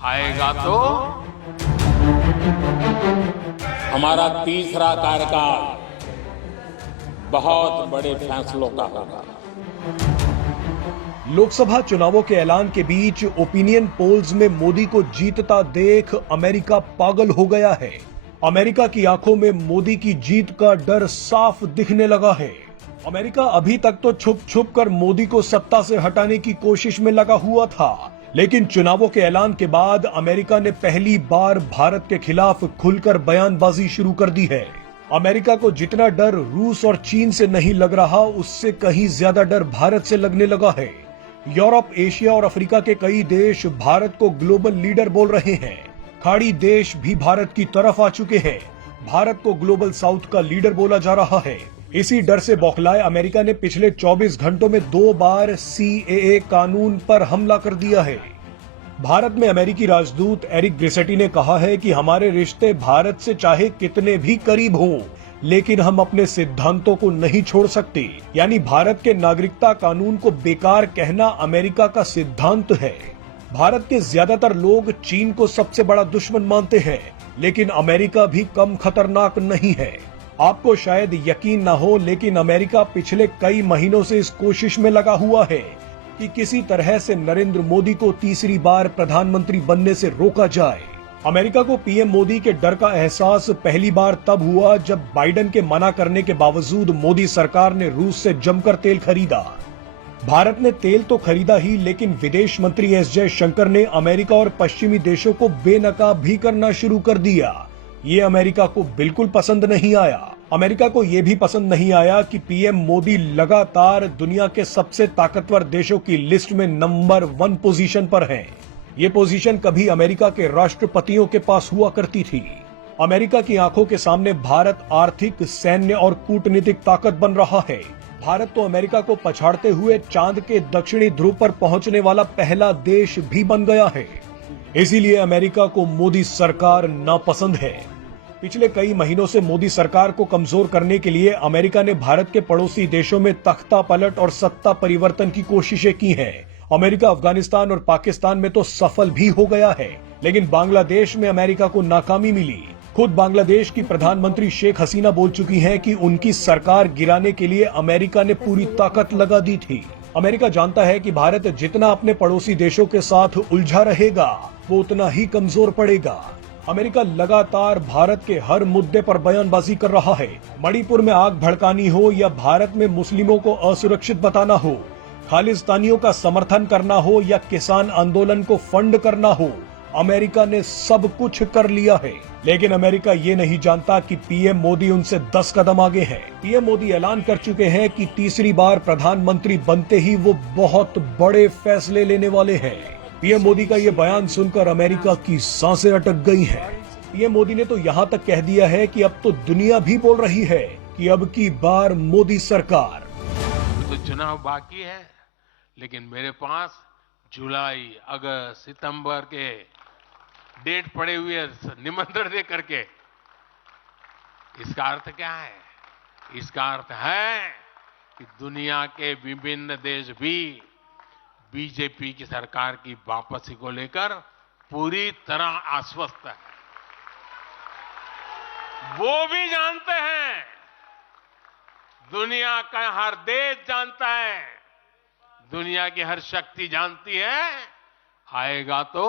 आएगा तो हमारा तीसरा कार्यकाल बहुत बड़े फैसलों का होगा। लोकसभा चुनावों के ऐलान के बीच ओपिनियन पोल्स में मोदी को जीतता देख अमेरिका पागल हो गया है। अमेरिका की आंखों में मोदी की जीत का डर साफ दिखने लगा है। अमेरिका अभी तक तो छुप छुप कर मोदी को सत्ता से हटाने की कोशिश में लगा हुआ था, लेकिन चुनावों के ऐलान के बाद अमेरिका ने पहली बार भारत के खिलाफ खुलकर बयानबाजी शुरू कर दी है। अमेरिका को जितना डर रूस और चीन से नहीं लग रहा, उससे कहीं ज्यादा डर भारत से लगने लगा है। यूरोप, एशिया और अफ्रीका के कई देश भारत को ग्लोबल लीडर बोल रहे हैं। खाड़ी देश भी भारत की तरफ आ चुके हैं। भारत को ग्लोबल साउथ का लीडर बोला जा रहा है। इसी डर से बौखलाए अमेरिका ने पिछले 24 घंटों में 2 बार CAA कानून पर हमला कर दिया है। भारत में अमेरिकी राजदूत एरिक ग्रिसेटी ने कहा है कि हमारे रिश्ते भारत से चाहे कितने भी करीब हों, लेकिन हम अपने सिद्धांतों को नहीं छोड़ सकते। यानी भारत के नागरिकता कानून को बेकार कहना अमेरिका का सिद्धांत है। भारत के ज्यादातर लोग चीन को सबसे बड़ा दुश्मन मानते हैं, लेकिन अमेरिका भी कम खतरनाक नहीं है। आपको शायद यकीन न हो, लेकिन अमेरिका पिछले कई महीनों से इस कोशिश में लगा हुआ है कि किसी तरह से नरेंद्र मोदी को तीसरी बार प्रधानमंत्री बनने से रोका जाए। अमेरिका को पीएम मोदी के डर का एहसास पहली बार तब हुआ जब बाइडेन के मना करने के बावजूद मोदी सरकार ने रूस से जमकर तेल खरीदा। भारत ने तेल तो खरीदा ही, लेकिन विदेश मंत्री एस जयशंकर ने अमेरिका और पश्चिमी देशों को बेनकाब भी करना शुरू कर दिया। ये अमेरिका को बिल्कुल पसंद नहीं आया। अमेरिका को ये भी पसंद नहीं आया कि पीएम मोदी लगातार दुनिया के सबसे ताकतवर देशों की लिस्ट में नंबर 1 पोजीशन पर हैं। ये पोजीशन कभी अमेरिका के राष्ट्रपतियों के पास हुआ करती थी। अमेरिका की आंखों के सामने भारत आर्थिक, सैन्य और कूटनीतिक ताकत बन रहा है। भारत तो अमेरिका को पछाड़ते हुए चांद के दक्षिणी ध्रुव पर पहुंचने वाला पहला देश भी बन गया है। इसीलिए अमेरिका को मोदी सरकार नापसंद है। पिछले कई महीनों से मोदी सरकार को कमजोर करने के लिए अमेरिका ने भारत के पड़ोसी देशों में तख्ता पलट और सत्ता परिवर्तन की कोशिशें की हैं। अमेरिका अफगानिस्तान और पाकिस्तान में तो सफल भी हो गया है, लेकिन बांग्लादेश में अमेरिका को नाकामी मिली। खुद बांग्लादेश की प्रधानमंत्री शेख हसीना बोल चुकी हैं कि उनकी सरकार गिराने के लिए अमेरिका ने पूरी ताकत लगा दी थी। अमेरिका जानता है कि भारत जितना अपने पड़ोसी देशों के साथ उलझा रहेगा, वो उतना ही कमजोर पड़ेगा। अमेरिका लगातार भारत के हर मुद्दे पर बयानबाजी कर रहा है। मणिपुर में आग भड़कानी हो या भारत में मुस्लिमों को असुरक्षित बताना हो, खालिस्तानियों का समर्थन करना हो या किसान आंदोलन को फंड करना हो, अमेरिका ने सब कुछ कर लिया है। लेकिन अमेरिका ये नहीं जानता कि पीएम मोदी उनसे 10 कदम आगे हैं। पीएम मोदी ऐलान कर चुके हैं कि तीसरी बार प्रधानमंत्री बनते ही वो बहुत बड़े फैसले लेने वाले हैं। पीएम मोदी का ये बयान सुनकर अमेरिका की सांसें अटक गई हैं। पीएम मोदी ने तो यहाँ तक कह दिया है कि अब तो दुनिया भी बोल रही है कि अब की बार मोदी सरकार। तो चुनाव बाकी है, लेकिन मेरे पास जुलाई, अगस्त, सितंबर के डेट पड़े हुए निमंत्रण दे करके। इसका अर्थ क्या है? इसका अर्थ है कि दुनिया के विभिन्न देश भी बीजेपी की सरकार की वापसी को लेकर पूरी तरह आश्वस्त है। वो भी जानते हैं, दुनिया का हर देश जानता है, दुनिया की हर शक्ति जानती है, आएगा तो